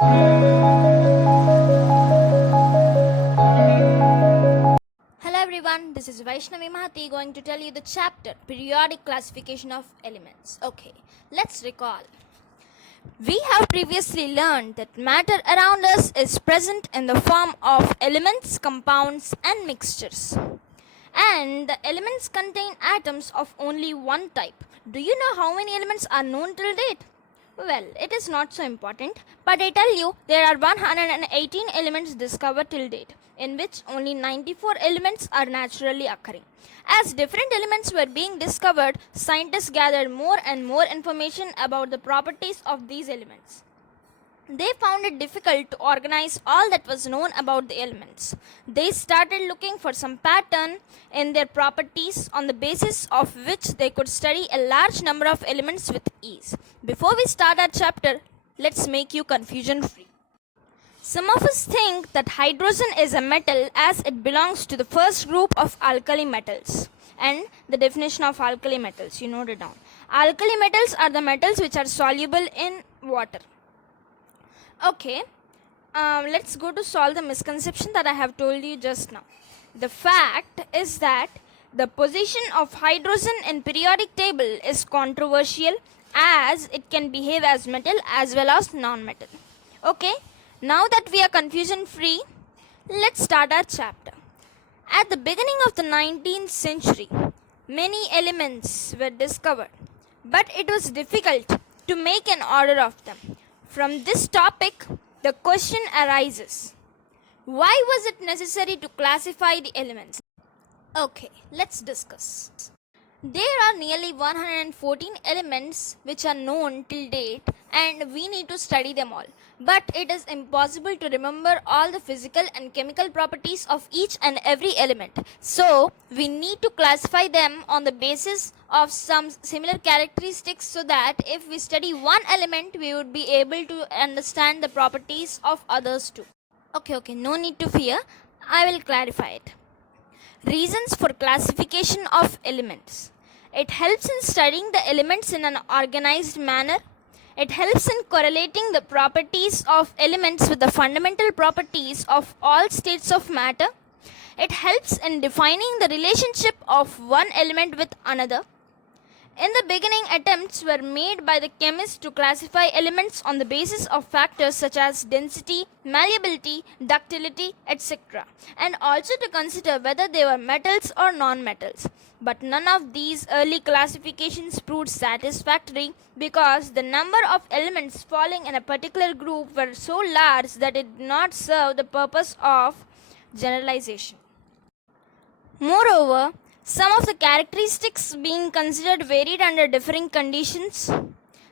Hello everyone, this is Vaishnavi Mahathi going to tell you the chapter Periodic Classification of Elements. Okay, let's recall. We have previously learned that matter around us is present in the form of elements, compounds, and mixtures. And the elements contain atoms of only one type. Do you know how many elements are known till date? Well, it is not so important, but I tell you there are 118 elements discovered till date, in which only 94 elements are naturally occurring. As different elements were being discovered, scientists gathered more and more information about the properties of these elements. They found it difficult to organize all that was known about the elements. They started looking for some pattern in their properties on the basis of which they could study a large number of elements with ease. Before we start our chapter, let's make you confusion free. Some of us think that hydrogen is a metal as it belongs to the first group of alkali metals. And the definition of alkali metals, you note it down. Alkali metals are the metals which are soluble in water. Okay, let's go to solve the misconception that I have told you just now. The fact is that the position of hydrogen in periodic table is controversial as it can behave as metal as well as non-metal. Okay, now that we are confusion free, let's start our chapter. At the beginning of the 19th century, many elements were discovered, but it was difficult to make an order of them. From this topic, the question arises, why was it necessary to classify the elements? Okay, let's discuss. There are nearly 114 elements which are known till date and we need to study them all. But it is impossible to remember all the physical and chemical properties of each and every element. So, we need to classify them on the basis of some similar characteristics so that if we study one element, we would be able to understand the properties of others too. Okay, no need to fear. I will clarify it. Reasons for classification of elements. It helps in studying the elements in an organized manner. It helps in correlating the properties of elements with the fundamental properties of all states of matter. It helps in defining the relationship of one element with another. In the beginning, attempts were made by the chemists to classify elements on the basis of factors such as density, malleability, ductility, etc., and also to consider whether they were metals or non-metals. But none of these early classifications proved satisfactory because the number of elements falling in a particular group were so large that it did not serve the purpose of generalization. Moreover, some of the characteristics being considered varied under differing conditions.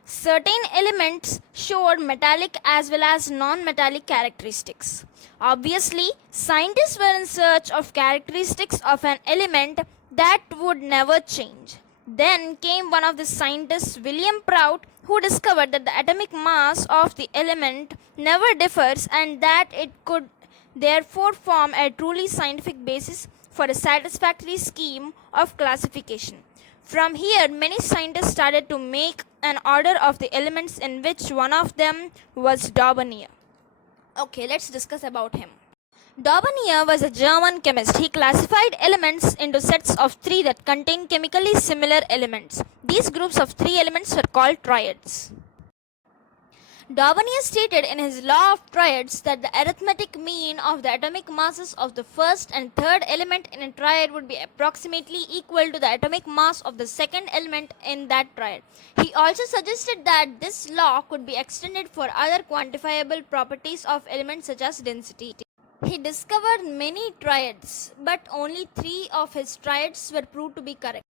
Certain elements showed metallic as well as non-metallic characteristics. Obviously, scientists were in search of characteristics of an element that would never change. Then came one of the scientists, William Prout, who discovered that the atomic mass of the element never differs and that it could therefore form a truly scientific basis for a satisfactory scheme of classification. From here, many scientists started to make an order of the elements in which one of them was Daubeney. Okay, let's discuss about him. Daubeney was a German chemist. He classified elements into sets of three that contain chemically similar elements. These groups of three elements were called triads. Daubeney stated in his law of triads that the arithmetic mean of the atomic masses of the first and third element in a triad would be approximately equal to the atomic mass of the second element in that triad. He also suggested that this law could be extended for other quantifiable properties of elements such as density. He discovered many triads, but only 3 of his triads were proved to be correct.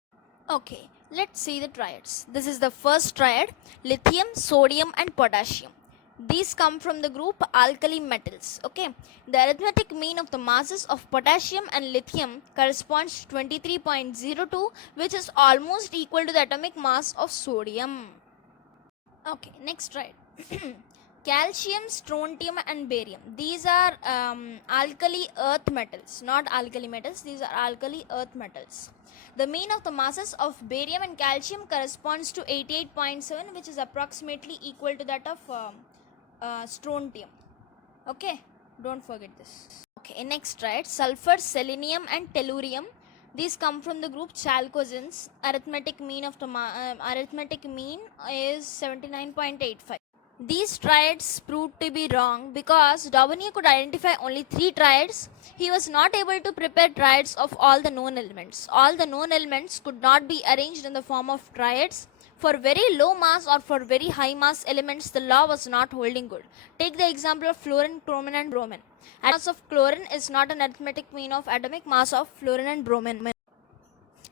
Okay, let's see the triads. This is the first triad, lithium, sodium and potassium. These come from the group alkali metals. Okay, the arithmetic mean of the masses of potassium and lithium corresponds to 23.02, which is almost equal to the atomic mass of sodium. Okay, next triad. Calcium, strontium and barium. These are alkali earth metals, not alkali metals. These are alkali earth metals. The mean of the masses of barium and calcium corresponds to 88.7, which is approximately equal to that of strontium. Okay, don't forget this. Okay, next, right, sulfur, selenium and tellurium. These come from the group chalcogens. Arithmetic mean is 79.85. These triads proved to be wrong because Daubeney could identify only 3 triads. He was not able to prepare triads of all the known elements. All the known elements could not be arranged in the form of triads. For very low mass or for very high mass elements, the law was not holding good. Take the example of fluorine, bromine and bromine. Mass of chlorine is not an arithmetic mean of atomic mass of fluorine and bromine.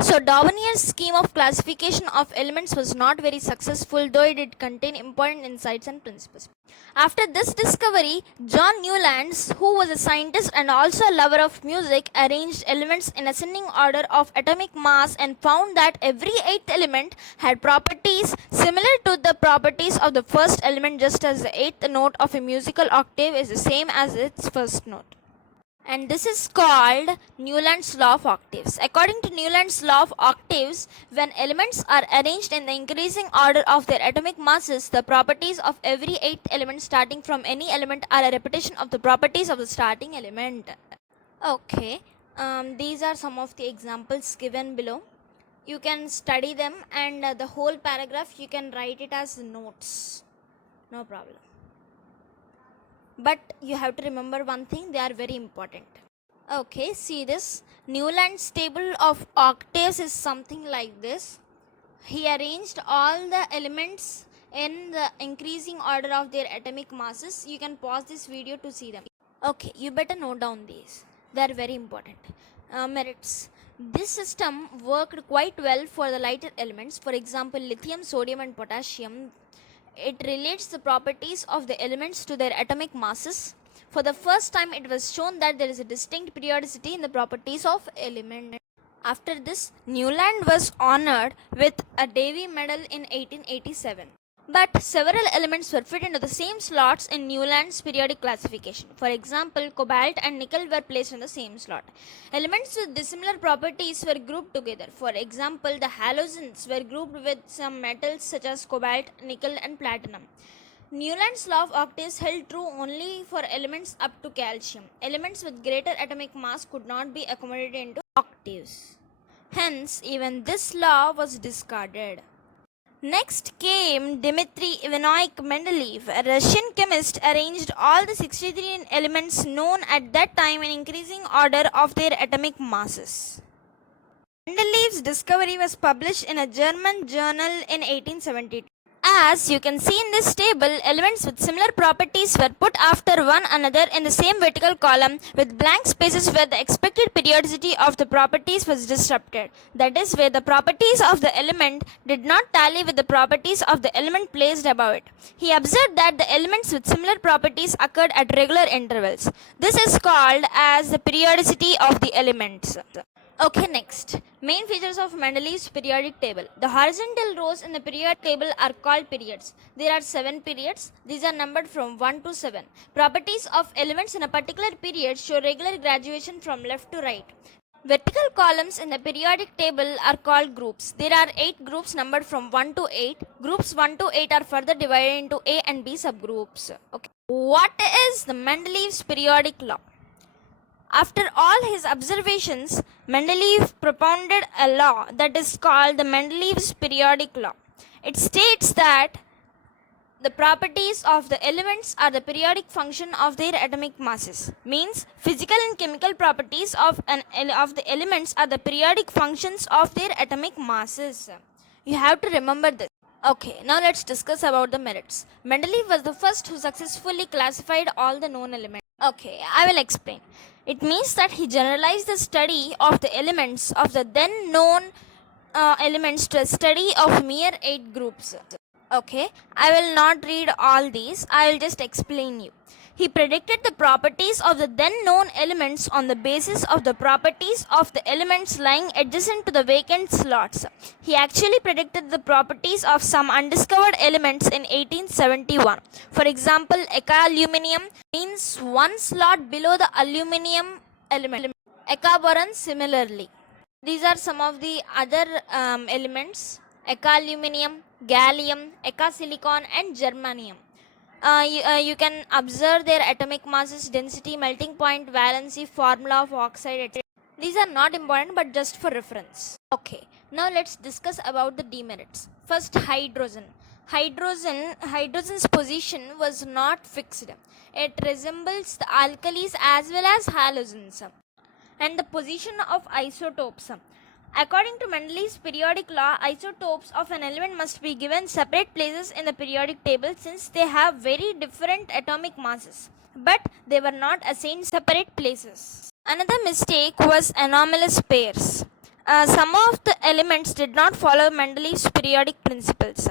So Daubeney's scheme of classification of elements was not very successful, though it did contain important insights and principles. After this discovery, John Newlands, who was a scientist and also a lover of music, arranged elements in ascending order of atomic mass and found that every eighth element had properties similar to the properties of the first element, just as the eighth note of a musical octave is the same as its first note. And this is called Newland's law of octaves. According to Newland's law of octaves, when elements are arranged in the increasing order of their atomic masses, the properties of every eighth element starting from any element are a repetition of the properties of the starting element. Okay, these are some of the examples given below. You can study them, and the whole paragraph you can write it as notes. No problem. But you have to remember one thing, they are very important. Okay, see this. Newland's table of octaves is something like this. He arranged all the elements in the increasing order of their atomic masses. You can pause this video to see them. Okay, you better note down these. They are very important. Merits. This system worked quite well for the lighter elements. For example, lithium, sodium and potassium. It relates the properties of the elements to their atomic masses. For the first time, it was shown that there is a distinct periodicity in the properties of elements. After this, Newland was honored with a Davy Medal in 1887. But several elements were fit into the same slots in Newland's periodic classification. For example, cobalt and nickel were placed in the same slot. Elements with dissimilar properties were grouped together. For example, the halogens were grouped with some metals such as cobalt, nickel and platinum. Newland's law of octaves held true only for elements up to calcium. Elements with greater atomic mass could not be accommodated into octaves. Hence, even this law was discarded. Next came Dmitry Ivanovich Mendeleev, a Russian chemist, arranged all the 63 elements known at that time in increasing order of their atomic masses. Mendeleev's discovery was published in a German journal in 1872. As you can see in this table, elements with similar properties were put after one another in the same vertical column with blank spaces where the expected periodicity of the properties was disrupted. That is, where the properties of the element did not tally with the properties of the element placed above it. He observed that the elements with similar properties occurred at regular intervals. This is called as the periodicity of the elements. Okay, next. Main features of Mendeleev's periodic table. The horizontal rows in the periodic table are called periods. There are 7 periods. These are numbered from 1 to 7. Properties of elements in a particular period show regular graduation from left to right. Vertical columns in the periodic table are called groups. There are 8 groups numbered from 1 to 8. Groups 1 to 8 are further divided into A and B subgroups. Okay. What is the Mendeleev's periodic law? After all his observations, Mendeleev propounded a law that is called the Mendeleev's periodic law. It states that the properties of the elements are the periodic function of their atomic masses. Means physical and chemical properties of the elements are the periodic functions of their atomic masses. You have to remember this. Okay, now let's discuss about the merits. Mendeleev was the first who successfully classified all the known elements. Okay, I will explain. It means that he generalized the study of the elements of the then known elements to a study of mere 8 groups. Okay, I will not read all these, I will just explain you. He predicted the properties of the then known elements on the basis of the properties of the elements lying adjacent to the vacant slots. He actually predicted the properties of some undiscovered elements in 1871. For example, eka-aluminium means one slot below the aluminium element. Eka-boron similarly. These are some of the other elements: eka-aluminium, gallium, eka-silicon and germanium. You can observe their atomic masses, density, melting point, valency, formula of oxide, etc. These are not important but just for reference. Okay, now let's discuss about the demerits. First, hydrogen. Hydrogen's position was not fixed. It resembles the alkalis as well as halogens. And the position of isotopes. According to Mendeley's periodic law, isotopes of an element must be given separate places in the periodic table since they have very different atomic masses, but they were not assigned separate places. Another mistake was anomalous pairs. Some of the elements did not follow Mendeley's periodic principles.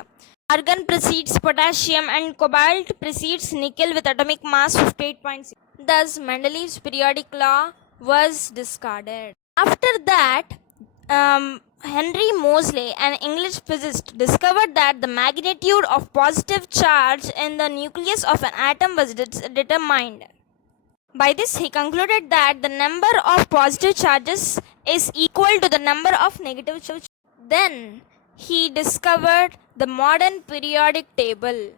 Argon precedes potassium and cobalt precedes nickel with atomic mass 58.6. Thus, Mendeley's periodic law was discarded. After that, Henry Moseley, an English physicist, discovered that the magnitude of positive charge in the nucleus of an atom was determined. By this, he concluded that the number of positive charges is equal to the number of negative charges. Then, he discovered the modern periodic table.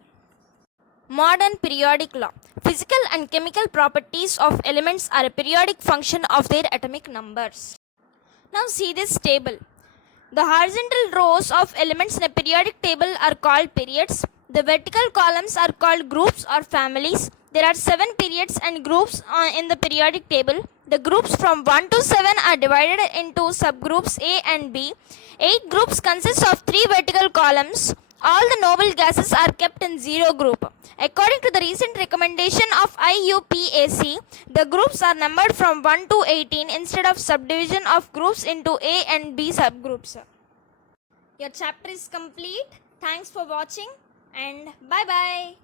Modern periodic law. Physical and chemical properties of elements are a periodic function of their atomic numbers. Now see this table. The horizontal rows of elements in a periodic table are called periods. The vertical columns are called groups or families. There are 7 periods and groups in the periodic table. The groups from 1 to 7 are divided into subgroups A and B. 8 groups consist of 3 vertical columns. All the noble gases are kept in 0 group. According to the recent recommendation of IUPAC, the groups are numbered from 1 to 18 instead of subdivision of groups into A and B subgroups. Your chapter is complete. Thanks for watching and bye-bye.